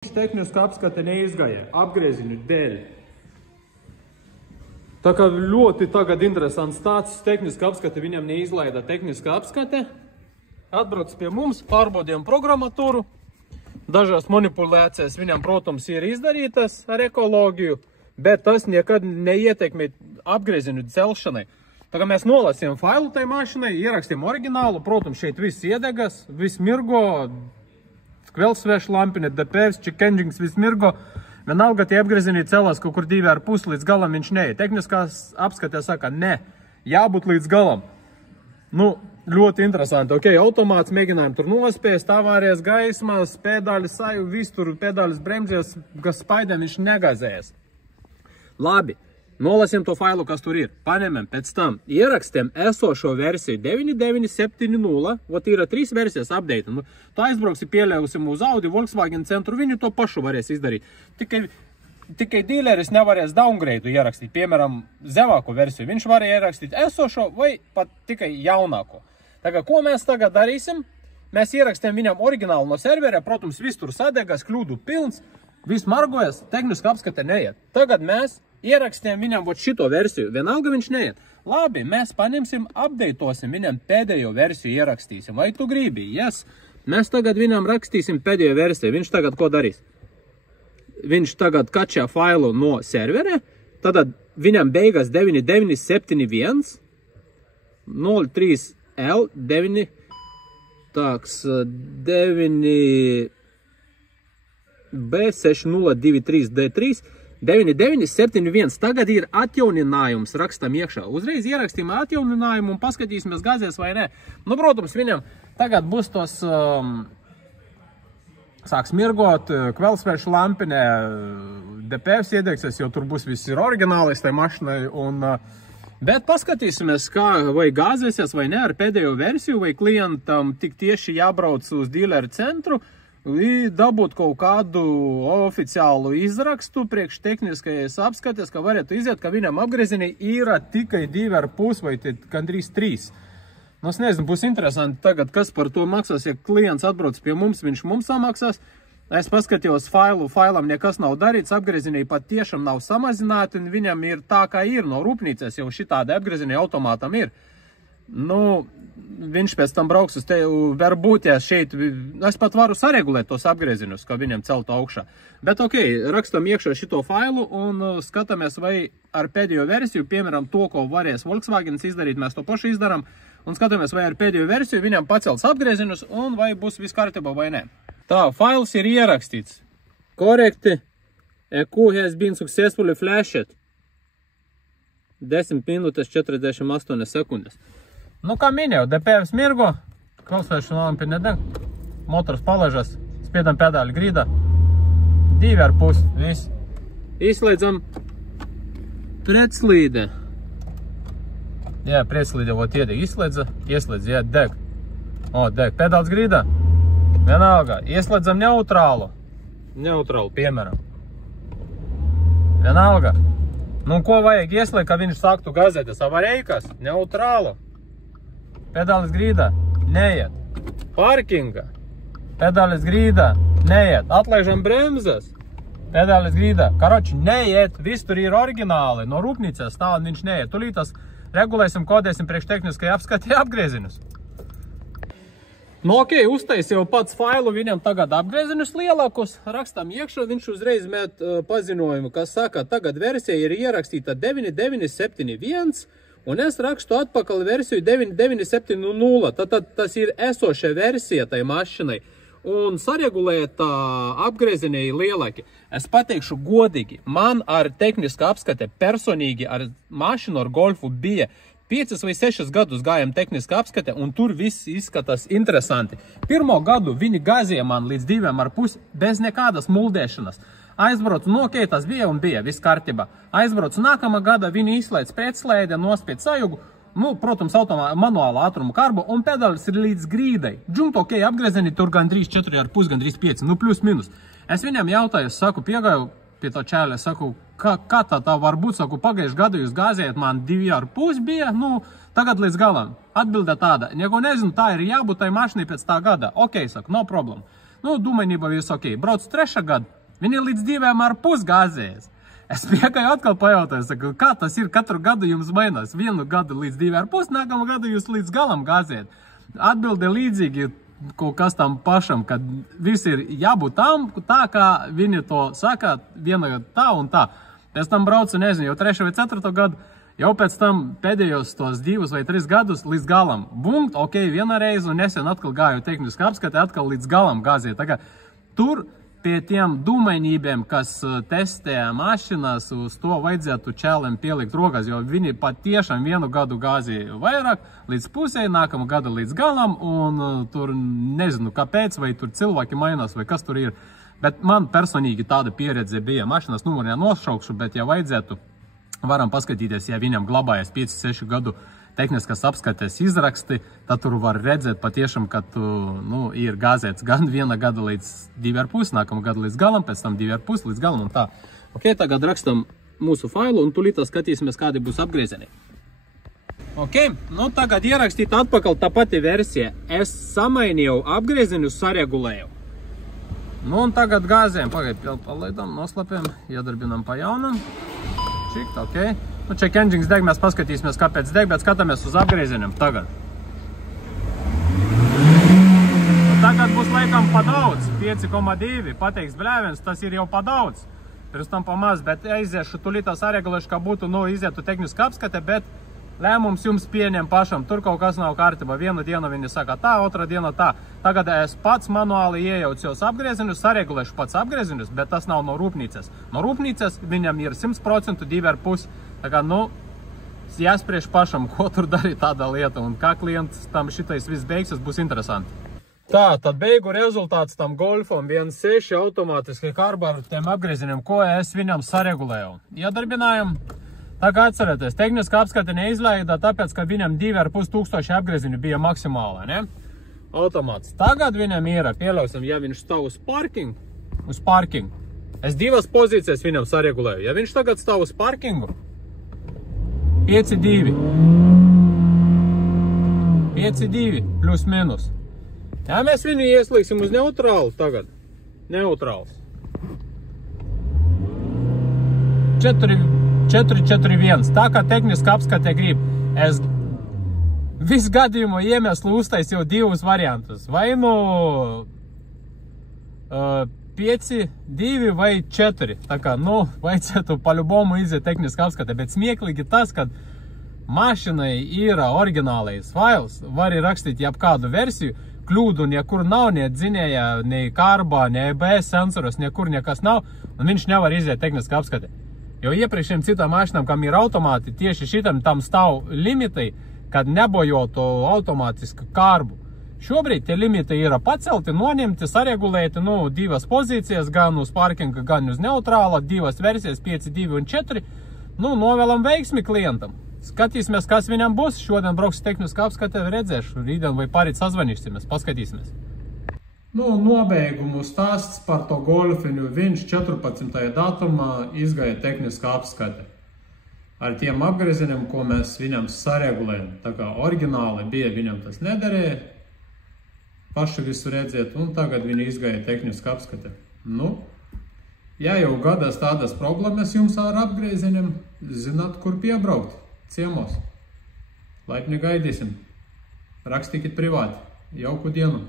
Tehniska apskate neizgāja apgrieziņu dēļ. Tā kā ļoti tagad interesants tāds tehniska apskate, viņam neizlaida tehniska apskate. Atbrauc pie mums, pārbaudījām programmatūru. Dažās manipulācijas viņam, protams, ir izdarītas ar ekoloģiju, bet tas nekad neietekmē apgrieziņu celšanai. Tā kā mēs nolasījām failu tai mašinai, ierakstījām oriģinālu, protams, šeit viss iedegas, viss mirgo, kvēlsvēša lampine, DPFs, check engines, viss mirgo. Vienalga tie apgriezieni celās kaut kur 2,5 līdz galam viņš neiet. Tehniskās apskatē saka, ne, jābūt līdz galam. Nu, ļoti interesanti. Ok, automāts mēģinājām tur nospiest, avārijas gaismas, pedāļas saju, viss tur pedāļas bremzēs, kas spaidēm viņš negazējas. Labi. Nolasiem to failu, kas tur ir. Paņemam, pēc tam ierakstiem esošo versiju 9970. Ot ir 3 versijas update. Nu, tu aizbrauksi, pieļausim uz Audi, Volkswagen centru, viņi to pašu varēs izdarīt. Tikai dīleris nevarēs downgrade ierakstīt. Piemēram, zemāko versiju. Viņš varēja ierakstīt esošo vai pat tikai jaunāko. Tagad, ko mēs tagad darīsim? Mēs ierakstiem viņam oriģinālu no servera. Protams, viss tur sadegas, kļūdu pilns, viss margojas, tehniska apskate neiet. Tagad mēs ierakstiem viņam šito versiju, vienalga viņš neiet. Labi, mēs paņemsim, updatēsim viņam pēdējo versiju ierakstīsim. Vai tu gribi? Yes. Mēs tagad viņam rakstīsim pēdējo versiju. Viņš tagad ko darīs? Viņš tagad kačā failu no servera, tad viņam beigas 9971 03L 9 B6023D3 9971. Tagad ir atjauninājums, rakstam iekšā. Uzreiz ierakstīsim atjauninājumu un paskatīsimies gazēs vai ne. Nu, protams, viņam tagad būs tos, sāks mirgot, kvēlsvēša lampine, DPFs iedegsies, jo tur būs viss ir oriģinālis tai mašinai. Bet paskatīsimies, kā vai gāzēsies vai ne ar pēdējo versiju, vai klientam tik tieši jābrauc uz dīleru centru, dabūt kaut kādu oficiālu izrakstu priekš tehniskajās apskates, ka varētu iziet, ka viņam apgriezienī ir tikai 2,5 vai gandrīz 3. Nu, es nezinu, būs interesanti tagad, kas par to maksās, ja klients atbrauc pie mums, viņš mums samaksās. Es paskatījos failam nekas nav darīts, apgriezienī pat tiešām nav samazināti, un viņam ir tā, kā ir no rūpnīcas, jau šitādi apgriezienī automātam ir. Nu, viņš pēc tam brauks uz te, varbūt, ja šeit, es pat varu saregulēt tos apgriezienus, ka viņam celtu augšā. Bet ok, rakstam iekšā šito failu un skatāmies, vai ar pēdējo versiju, piemēram, to, ko varēs Volkswagens izdarīt, mēs to pašu izdaram, un skatāmies, vai ar pēdējo versiju viņam pacels apgriezienus, un vai būs viss kārtībā vai ne. Tā, fails ir ierakstīts. Korekti, EQ has been successfully flashed. 10 minūtes 48 sekundes. Nu, kā minēju, DPFs mirgo, kvēlsvēša lampi nedeg, motors palaižas, spiedam pedāļu grīdā, 2,5, viss. Izslēdzam pretslīde. Jā, pretslīde, vot iedeg, ieslēdz, jā, deg. O, deg, pedāls grīdā, vienalga, ieslēdzam neutrālu, piemēram. Vienalga. Nu, ko vajag ieslēgt, ka viņš sāktu gazēties? Avareikas, neutrālu. Pedālis grīdā, neiet. Parkinga, pedālis grīdā, neiet. Atlaižam bremzes, pedālis grīdā. Karoči, neiet, viss tur ir oriģināli. No rūpnīcas tālāk viņš neiet. Tulītas regulēsim, kodēsim priekš tehniskai apskatī apgriezienus. Nu, ok, uztais jau pats failu, viņam tagad apgriezienus lielākus. Rakstam iekšā, viņš uzreiz met paziņojumu, kas saka, tagad versija ir ierakstīta 9971. Un es rakstu atpakaļ versiju 9970, tad tas ir esoša versija tai mašinai. Un saregulēta apgriezienī lielāki. Es pateikšu godīgi, man ar tehniska apskate personīgi ar mašinu ar Golfu bija 5 vai 6 gadus gājām tehniska apskate, un tur viss izskatās interesanti. Pirmo gadu viņi gāzīja man līdz 2,5 bez nekādas muldēšanas. Aizbraucu, nu ok, tas bija un bija, viss kārtībā. Aizbraucu nākamā gada, viņi izslēdz pretslēdi, nospied sajūgu, nu, protams, manuāla ātruma karbu, un pedālis ir līdz grīdai. Džumt, ok, apgriezieni tur gan 3,4,5, gan 3,5, nu, plus minus. Es viņam jautāju, saku, piegāju pie tā čēļa, saku, kā tā var būt, saku, pagājuši gadu jūs gāziet, man 2,5 bija, nu, tagad līdz galam. Atbilde tāda, neko nezinu, tā ir jābūt tai mašinai pēc tā gada. Ok, saku, no problem. Nu, dūmainībā viss ok. Brauc 3. gadu, viņi līdz 2,5 gāzējas. Es piekāju atkal pajautāju, saku, kā tas ir, katru gadu jums mainās. Vienu gadu līdz 2,5, nākamu gadu jūs līdz galam gāziet. Atbilde līdzīgi kaut kas tam pašam, kad viss ir jābūt tam, tā kā viņi to saka, viena tā un tā. Pēc tam braucu, nezinu, jau 3. vai 4. gadu, jau pēc tam pēdējos tos 2 vai 3 gadus līdz galam. Bunkt, ok, viena reize un nesen atkal gāju tehniski apskati, atkal līdz galam gāziet. Tā kā tur pie tiem dūmainībiem, kas testē mašinas, uz to vajadzētu čēliem pielikt rokas, jo viņi pat tiešām vienu gadu gāzīja vairāk, līdz pusē, nākamu gadu līdz galam, un tur nezinu kāpēc, vai tur cilvēki mainās, vai kas tur ir. Bet man personīgi tāda pieredze bija. Mašinas numuru nenošaukšu, bet ja vajadzētu, varam paskatīties, ja viņam glabājas 5-6 gadu tehniskas apskates izraksti, tad tur var redzēt patiešām, ka nu, ir gāzēts gan viena gada līdz 2,5, nākamu gadu līdz galam, pēc tam 2,5 līdz galam un tā. Ok, tagad rakstam mūsu failu un tulīt skatīsimies, kādi būs apgriezieni. Ok, nu tagad ierakstīt atpakaļ tā pati versija. Es samainīju apgriezienus, saregulēju. Nu un tagad gāzēm, pagaid, palaidām, noslapiem, iedarbinam pa jaunam. Čikt, ok. Nu, check engines deg, mēs paskatīsimies, kāpēc deg, bet skatāmies uz apgriezieniem tagad. Nu, tagad būs laikam pa daudz, 5,2, pateiks bļēviens, tas ir jau pa daudz. Pirms tam pa maz, bet aiziešu tulītā saregulēšu, kā būtu, nu, izietu tehniski apskate, bet lēmums jums pieņem pašam, tur kaut kas nav kārtībā. Vienu dienu viņi saka tā, otra diena tā. Tagad es pats manuāli iejaucos apgriezienus, saregulēšu pats apgriezienus, bet tas nav no rūpnīcas. No rūpnīcas viņam ir 100% 2,5. Tā kā, nu, jāspriež pašam, ko tur darīt tāda lieta un kā klients tam šitais viss beigsies, būs interesanti. Tā, tad beigu rezultāts tam Golfam 1.6 automātiski karbu ar tiem apgriezieniem, ko es viņam saregulēju. Iedarbinājam. Tā kā atcerieties, tehniski apskati neizlaida, tāpēc, ka viņam 2,5 apgriezieni bija maksimāli, ne? Automāts. Tagad viņam ir, pieļausim, ja viņš stāv uz parking. Es 2 pozīcijas viņam saregulēju. Ja viņš tagad stāv uz parkingu, 5,2. 5,2 plus minus. Ja mēs viņu ieslīgsim uz neutrālu tagad. Neutrāls. 4,41. Tā kā tehniski apskatē grib. Es visu gadījumu iemeslu uztaisīju 2 variantus. Vai nu 5,2 vai 4. Tā kā, nu, vajadzētu paļubomu iziet tehniski apskatē. Bet smieklīgi tas, kad mašinai ir oriģinālais fails, var rakstīt jebkādu versiju, kļūdu nekur nav, ne dzinēja, ne karbā, ne EBS sensoros, nekur nekas nav, un viņš nevar iziet tehniski apskatē. Jo iepriekšējiem citām mašinām, kam ir automāti, tieši šitam tam stāv limiti, kad nebojotu automātisku karbu. Šobrīd tie limiti ir pacelti, noņemti, saregulēti, nu, 2 pozīcijas, gan uz parkinga, gan uz neutrāla, 2 versijas, 5,2 un 4. Nu, novēlam veiksmi klientam. Skatīsimies, kas viņam būs. Šodien brauks tehniski apskatē, redzēšu, rītdien vai parīt sazvanīsimies, paskatīsimies. Nu, nobeigumu stāsts par to Golfiņu. Viņš 14. datumā izgāja tehniski apskate. Ar tiem apgriezieniem, ko mēs viņam saregulējam. Tā kā oriģināli bija, viņam tas nedarīja. Paši visu redzēt, un tagad viņi izgāja tehniski apskate. Nu, ja jau gadās tādas problēmas jums ar apgriezieniem, zināt, kur piebraukt. Ciemos. Laipni gaidīsim. Rakstīkit privāti. Jauku dienu.